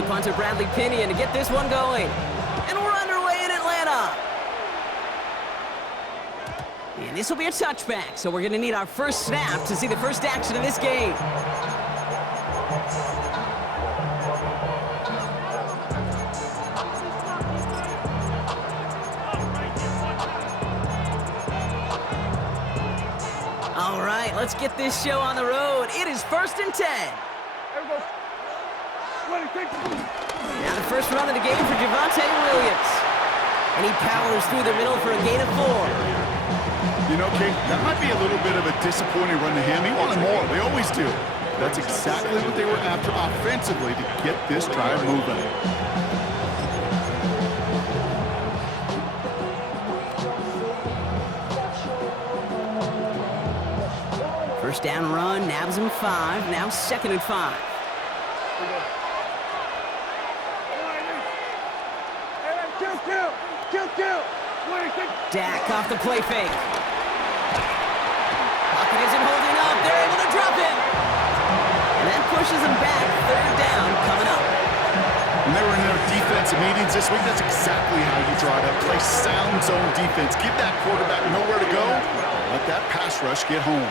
the punter, Bradley Pinion, to get this one going. And we're underway in Atlanta. And this will be a touchback, so we're going to need our first snap to see the first action of this game. All right, let's get this show on the road. It is 1st and 10. Now the first run of the game for Javonte Williams. And he powers through the middle for a gain of 4. You know, Kate, that might be a little bit of a disappointing run to him. He wanted more. They always do. That's exactly what they were after offensively to get this drive moving. First down run, nabs him 5. Now 2nd and 5. Dak off the play fake. Pocket isn't holding up. They're able to drop him. And that pushes him back. 3rd down coming up. When they were in their defensive meetings this week, that's exactly how you draw it up. Play sound zone defense. Give that quarterback nowhere to go. Let that pass rush get home.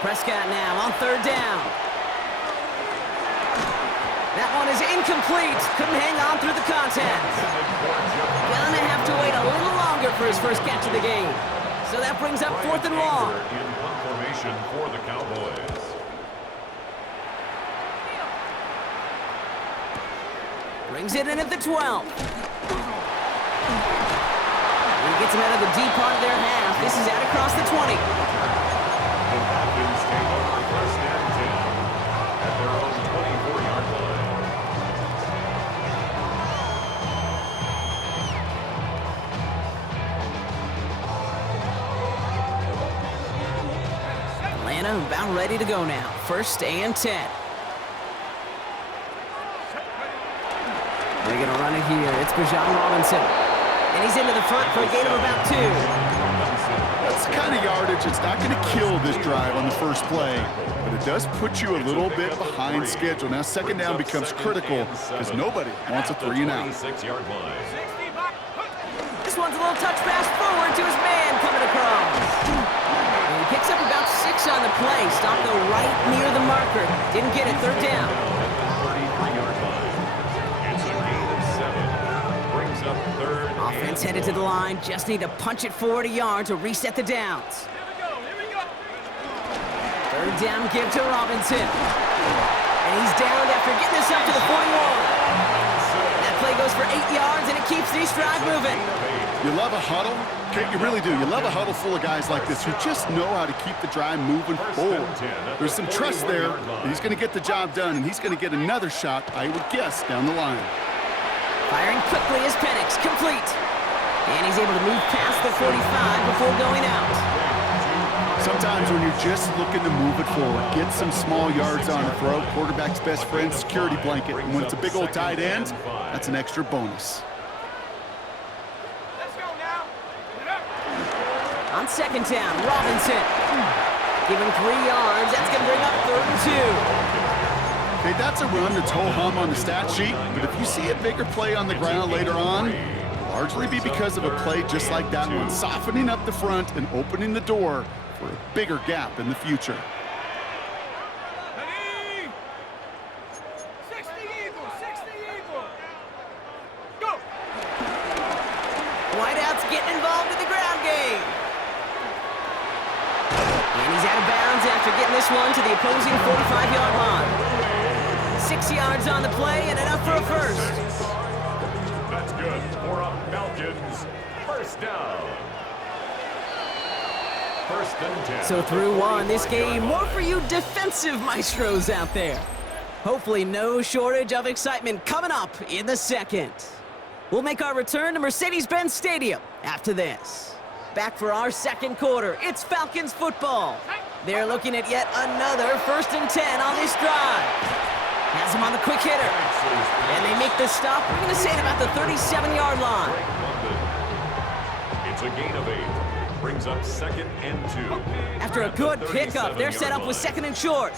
Prescott now on 3rd down. That one is incomplete. Couldn't hang on through the contact. Gonna have to wait a little longer for his first catch of the game. So that brings up 4th and long. In formation for the Cowboys. Brings it in at the 12. He gets him out of the deep part of their half. This is out across the 20. The Falcons take over 1st and 10 at their own 24-yard line. Atlanta about ready to go now. 1st and 10. They're going to run it here. It's Bijan Robinson. And he's into the front for a gain of about 2. That's the kind of yardage that's not going to kill this drive on the first play, but it does put you a little bit behind schedule. Now 2nd down becomes critical because nobody wants a 3 and out. This one's a little touch pass forward to his man coming across. And he picks up about 6 on the play. Stopped though right near the marker. Didn't get it. 3rd down. Offense headed to the line. Just need to punch it forward a yard to reset the downs. 3rd down give to Robinson. And he's downed after getting this up to the 41. That play goes for 8 yards, and it keeps the stride moving. You love a huddle? Okay, you really do. You love a huddle full of guys like this who just know how to keep the drive moving forward. There's some trust there that he's going to get the job done, and he's going to get another shot, I would guess, down the line. Firing quickly is Penix, complete. And he's able to move past the 45 before going out. Sometimes when you're just looking to move it forward, get some small yards on the throw, quarterback's best friend, security blanket. And when it's a big old tight end, that's an extra bonus. On 2nd down, Robinson. Give him 3 yards. That's going to bring up 3rd and 2. Okay, that's a run that's ho-hum on the stat sheet, but if you see a bigger play on the ground later on, it'll largely be because of a play just like that one, softening up the front and opening the door for a bigger gap in the future. Whiteout's getting involved in the ground game. And he's out of bounds after getting this one to the opposing 45-yard line. 6 yards on the play and enough for a first. That's good for a Falcons 1st down. 1st and 10. So through one, this game, more for you defensive maestros out there. Hopefully no shortage of excitement coming up in the 2nd. We'll make our return to Mercedes-Benz Stadium after this. Back for our 2nd quarter, it's Falcons football. They're looking at yet another 1st and 10 on this drive. Has him on the quick hitter. And they make the stop. We're going to say it about the 37-yard line. It's a gain of 8. Brings up 2nd and 2. After a good pickup, they're set up with 2nd and short.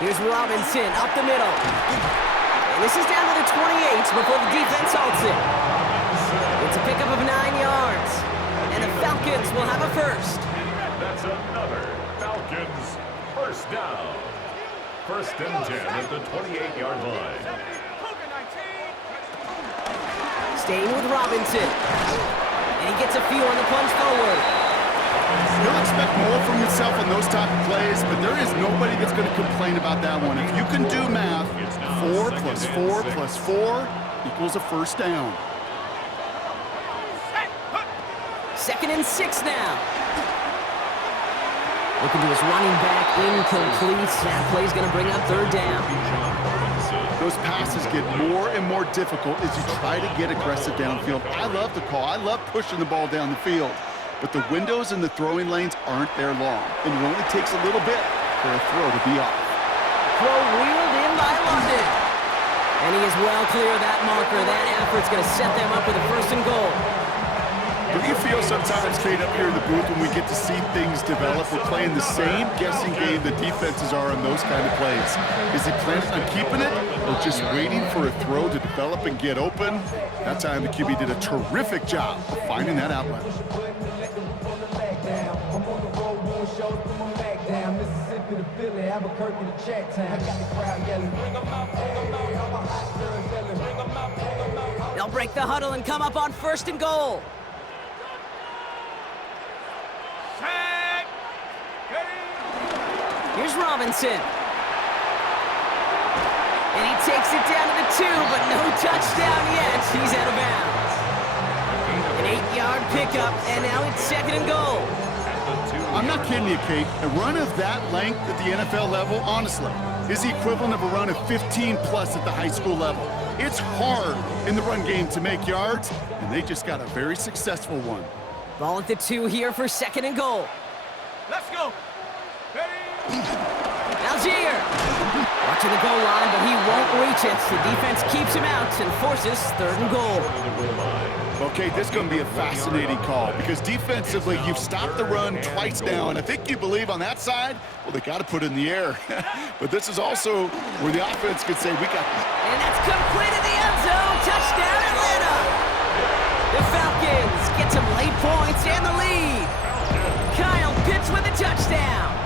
Here's Robinson up the middle. And this is down to the 28 before the defense halts it. It's a pickup of 9 yards. And the Falcons will have a first. That's another Falcons first down. 1st and 10 at the 28-yard line. Staying with Robinson. And he gets a few on the punch forward. He'll expect more from himself on those type of plays, but there is nobody that's going to complain about that one. If you can do math, 4 plus 4 plus 4 equals a first down. 2nd and 6 now. Looking to his running back, incomplete. That play's going to bring up 3rd down. Those passes get more and more difficult as you try to get aggressive downfield. I love the call. I love pushing the ball down the field. But the windows in the throwing lanes aren't there long, and it only takes a little bit for a throw to be off. Throw wheeled in by London. And he is well clear of that marker. That effort's going to set them up with a 1st and goal. Do you feel sometimes, Kate, up here in the booth when we get to see things develop, we're playing the same guessing game the defenses are on those kind of plays? Is he planning on keeping it or just waiting for a throw to develop and get open? That time the QB did a terrific job of finding that outlet. They'll break the huddle and come up on 1st and goal. Here's Robinson. And he takes it down to the 2, but no touchdown yet. He's out of bounds. An 8-yard pickup, and now it's 2nd and goal. I'm not kidding you, Kate. A run of that length at the NFL level, honestly, is the equivalent of a run of 15-plus at the high school level. It's hard in the run game to make yards, and they just got a very successful one. Ball at the 2 here for 2nd and goal. Let's go. Algier. Watching the goal line, but he won't reach it. The defense keeps him out and forces 3rd and goal. Okay, this is going to be a fascinating call because defensively, you've stopped the run twice now, and I think you believe on that side, well, they got to put it in the air. But this is also where the offense could say, we got... And that's complete in the end zone. Touchdown, Atlanta. The Falcons get some late points and the lead. Kyle Pitts with a touchdown.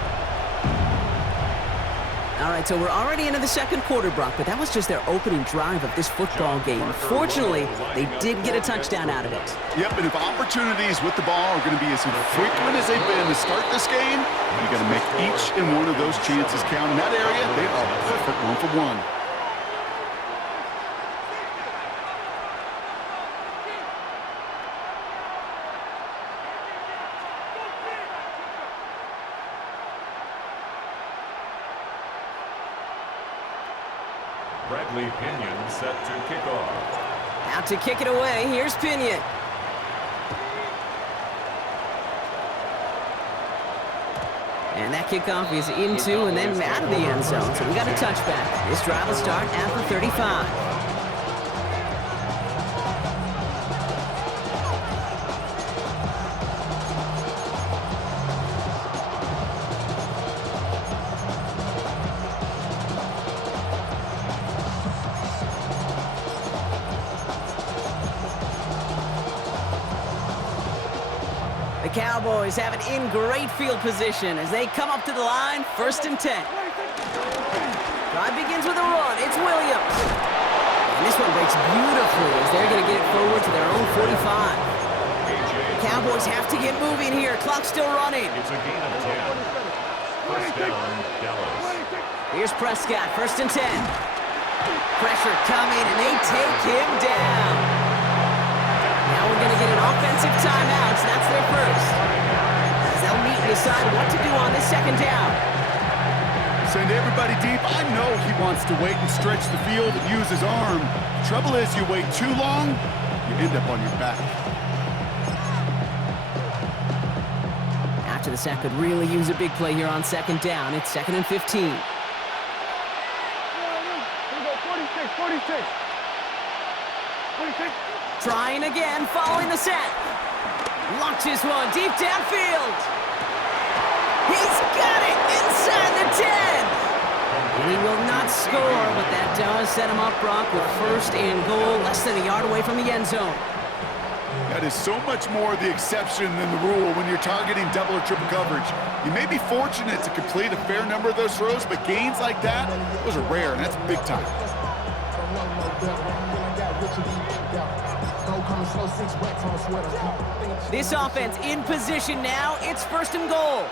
All right, so we're already into the 2nd quarter, Brock, but that was just their opening drive of this football game. Fortunately, they did get a touchdown out of it. Yep, and if opportunities with the ball are going to be as infrequent as they've been to start this game, you got to make each and one of those chances count. In that area, they are perfect 1 for 1. Bradley Pinion set to kick off. Out to kick it away, here's Pinion. And that kickoff is into and then out of the end zone. So we got a touchback. This drive will start after 35. The Cowboys have it in great field position as they come up to the line, 1st and 10. Drive begins with a run. It's Williams. And this one breaks beautifully as they're going to get it forward to their own 45. The Cowboys have to get moving here. Clock's still running. It's a gain of 10. 1st down, Dallas. Here's Prescott, 1st and 10. Pressure coming, and they take him down. Now we're going to get an offensive timeout. That's their first. As they'll meet and decide what to do on this 2nd down. Send everybody deep. I know he wants to wait and stretch the field and use his arm. Trouble is, you wait too long, you end up on your back. After the sack could really use a big play here on 2nd down. It's 2nd and 15. Trying again, following the set. Launches one deep downfield. He's got it inside the 10. And he will not score, but that does set him up, Brock, with first and goal, less than a yard away from the end zone. That is so much more the exception than the rule when you're targeting double or triple coverage. You may be fortunate to complete a fair number of those throws, but gains like that, those are rare, and that's big time. This offense in position now. It's first and goal.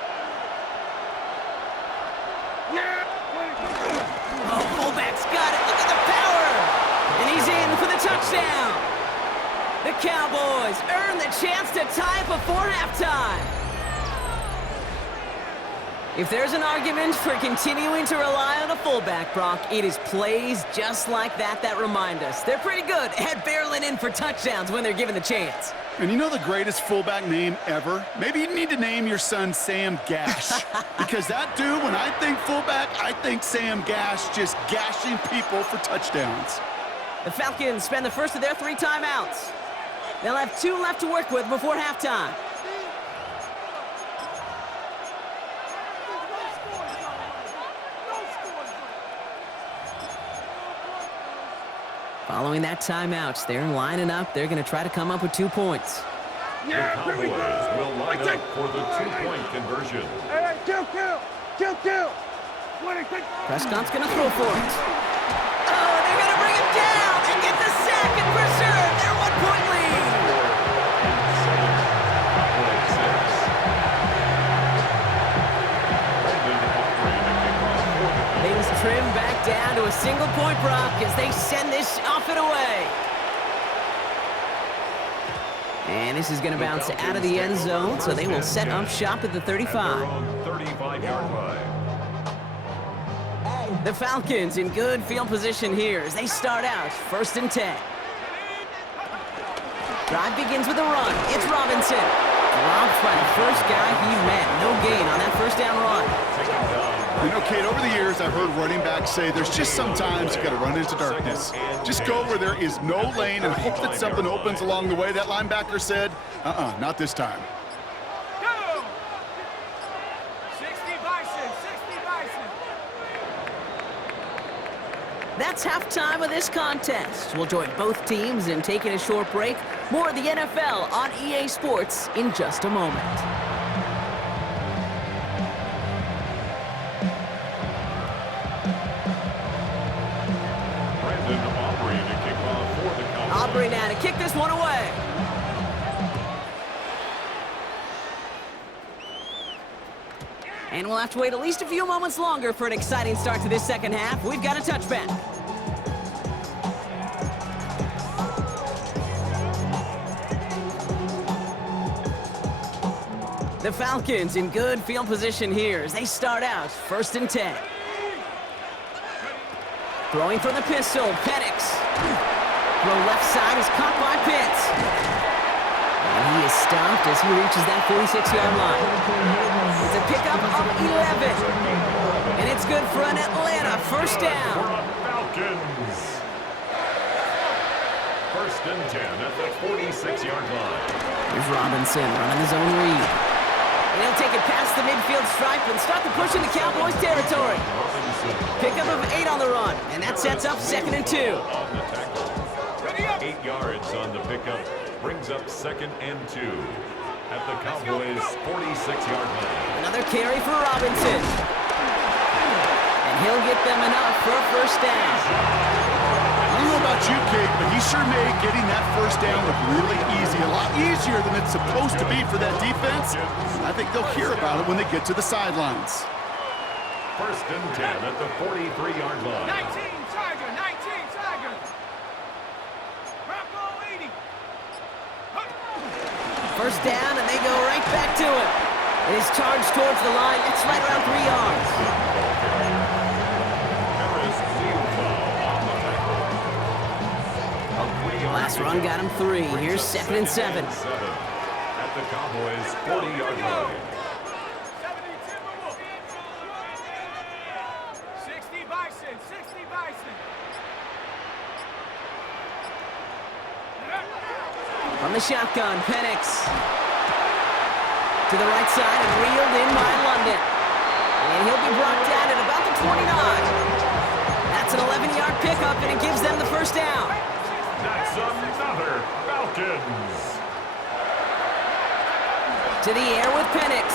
Oh, fullback's got it. Look at the power. And he's in for the touchdown. The Cowboys earn the chance to tie before halftime. If there's an argument for continuing to rely on a fullback, Brock, it is plays just like that that remind us. They're pretty good at barreling in for touchdowns when they're given the chance. And you know the greatest fullback name ever? Maybe you need to name your son Sam Gash. Because that dude, when I think fullback, I think Sam Gash just gashing people for touchdowns. The Falcons spend the first of their 3 timeouts. They'll have 2 left to work with before halftime. Following that timeout, they're lining up. They're going to try to come up with 2 points. The Cowboys will line up for the 2-point conversion. Prescott's going to throw for it. Oh, they're going to bring him down and get the sack and preserve their 1-point lead. Things trim back down to a single-point, Brock, as they send this off and away. And this is going to bounce out of the end zone, so they will set up shop at the 35. 35-yard line. The Falcons in good field position here as they start out first and 10. Drive begins with a run. It's Robinson. Dropped by the first guy he met. No gain on that first down run. You know, Kate, over the years, I've heard running backs say there's just sometimes you got to run into darkness. Just go where there is no lane and hope that something opens along the way. That linebacker said, not this time. Go! 60 Bison, 60 Bison. That's halftime of this contest. We'll join both teams in taking a short break. More of the NFL on EA Sports in just a moment. Aubrey now to kick this one away. And we'll have to wait at least a few moments longer for an exciting start to this second half. We've got a touchback. The Falcons in good field position here as they start out first and 10. Throwing from the pistol, Penix. Throw left side is caught by Pitts. And he is stopped as he reaches that 46-yard line. It's a pickup of 11. And it's good for an Atlanta first down. Falcons. First and 10 at the 46-yard line. Here's Robinson running his own read. And he'll take it past the midfield stripe and start the push in the Cowboys territory. Pickup of 8 on the run, and that sets up second and 2. 8 yards on the pickup brings up second and 2 at the Cowboys' 46-yard line. Another carry for Robinson. And he'll get them enough for a first down. I don't know about you, Kate, but he sure made getting that first down look really easy. A lot easier than it's supposed to be for that defense. I think they'll hear about it when they get to the sidelines. First and 10 at the 43-yard line. 19 Tiger, 19 Tiger. Bronco 80. First down, and they go right back to it. It is charged towards the line. It's right around 3 yards. Last run got him 3. Here's second and 7. At the Cowboys' 40-yard line. 60 Bison, 60 Bison. From the shotgun, Penix. To the right side and reeled in by London. And he'll be brought down at about the 29. That's an 11-yard pickup, and it gives them the first down. That's another Falcons. To the air with Penix.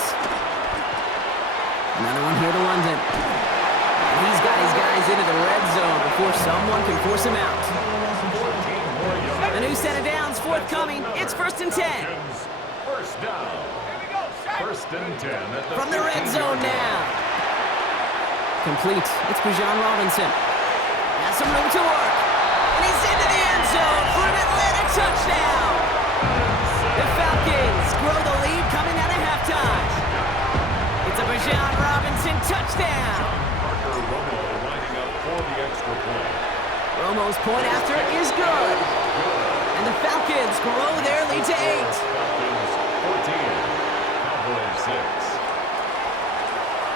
Another one here to London. And he's got his guys into the red zone before someone can force him out. A new set of downs forthcoming. It's 1st and 10. First down. First and 10 at the From the red zone now. Complete. It's Bijan Robinson. Has some room to work. And he's into the end zone for an Atlanta touchdown. The Falcons grow the lead coming out of halftime. It's a Bijan Robinson touchdown. Parker Romo lining up for the extra point. Romo's point after is good. And the Falcons grow their lead to 8. Falcons 14. Cowboys 6.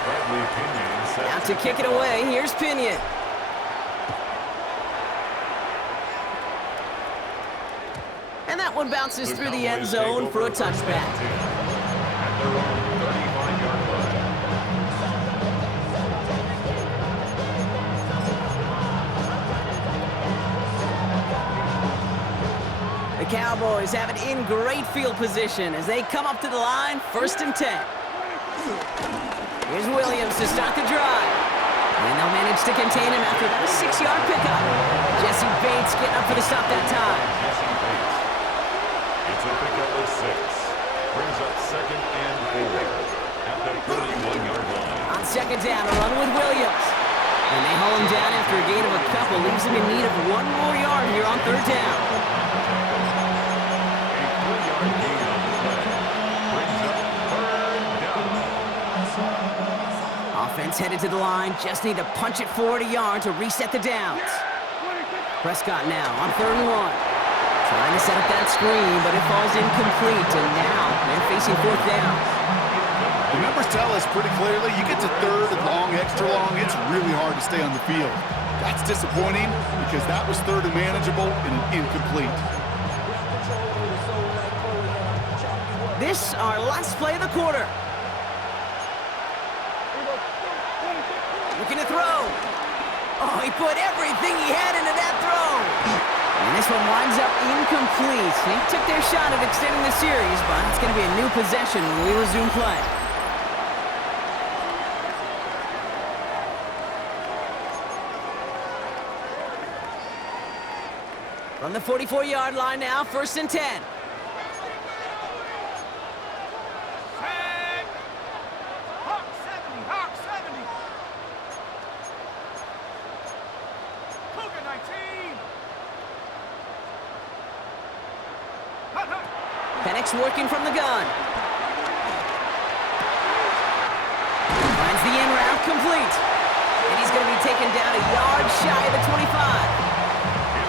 Bradley Pinion set Out to kick it away. Here's Pinion. And that one bounces through the end zone for a touchback. At their own 35-yard line. The Cowboys have it in great field position as they come up to the line, 1st and 10. Here's Williams to start the drive. And they'll manage to contain him after that 6-yard pickup. Jesse Bates getting up for the stop that time. Jesse Bates. It's a pickup of 6. Brings up 2nd and 4 at the 31-yard line. On 2nd down, a run with Williams. And they haul him down after a gain of a couple. Leaves him in need of 1 more yard here on 3rd down. A 3-yard gain on the play. Brings up 3rd down. Offense headed to the line. Just need to punch it forward a yard to reset the downs. Prescott now on 3rd and 1. Trying to set up that screen, but it falls incomplete. And now they're facing 4th down. The numbers tell us pretty clearly, you get to 3rd and long, extra long, it's really hard to stay on the field. That's disappointing because that was 3rd and manageable and an incomplete. This our last play of the quarter. Looking to throw. Oh, he put everything he had into that throw. And this one winds up incomplete. They took their shot at extending the series, but it's going to be a new possession when we resume play. From the 44-yard line now, 1st and 10. Hawk 70, Hawk 70. Cougar 19. Hut, hut. Penix working from the gun. Finds the in route complete. And he's going to be taken down a yard shy of the 25.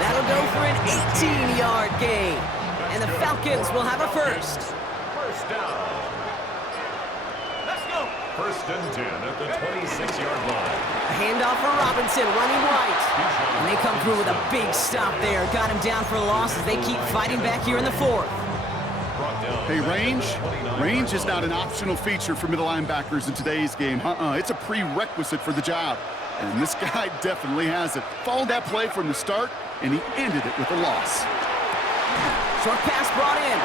That'll go for an 18-yard gain. And the Falcons will have a first. First down. Let's go. 1st and 10 at the 26-yard line. A handoff for Robinson, running right. And they come through with a big stop there. Got him down for a loss as they keep fighting back here in the 4th. Hey, range is not an optional feature for middle linebackers in today's game. It's a prerequisite for the job. And this guy definitely has it. Followed that play from the start, and he ended it with a loss. Short pass brought in.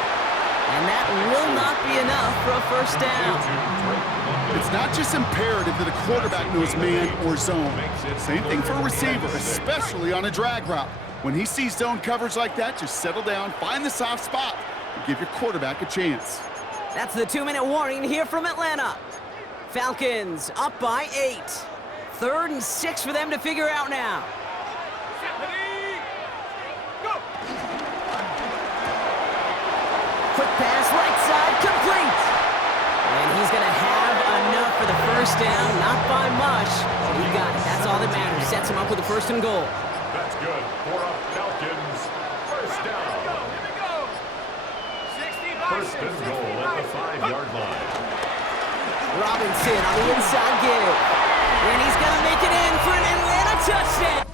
And that will not be enough for a first down. It's not just imperative that a quarterback knows man or zone. Same thing for a receiver, especially on a drag route. When he sees zone coverage like that, just settle down, find the soft spot, and give your quarterback a chance. That's the 2-minute warning here from Atlanta. Falcons up by 8. 3rd and 6 for them to figure out now. Ready. Go. Quick pass, right side, complete. And he's going to have enough for the first down. Not by much, but he got it. That's all that matters. Sets him up with a 1st and goal. That's good for a Falcons. First down. Here we go. 60 First bison. and goal at the 5-yard line. Robinson on the inside give. And he's going to make it in for an Atlanta touchdown.